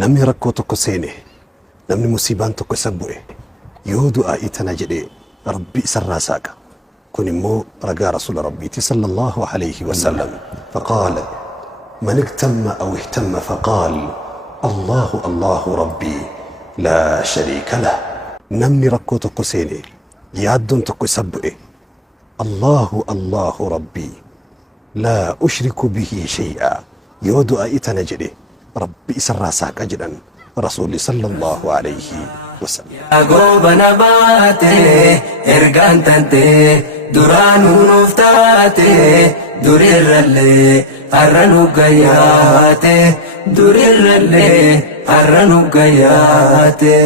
namni rakkoo tokko seene namni musiibaan tokko isa bu'e yoo du'aa tana jedhee rabbi isarraa saaqa kun immoo ragaa rasuula rabbiiti sallallahu alayhi wa sallam faqaala man iktamma aw ihtamma faqaal allahu allahu rabbi laa shariika lah namni rakkoo tokko seene yaaddoon tokko isa bu'e allahu allahu rabbi laa ushriku bihi shay'a yoo du'aa tana jedhe rabbi isarraa saaqa jedhan rasuulli sallallahu alayhi wa sallam. Yaa goobana baate ergaan tante duraanuu nuuf taate durirrallee har'a nu gayyaate durirrallee har'a nu gayyaate.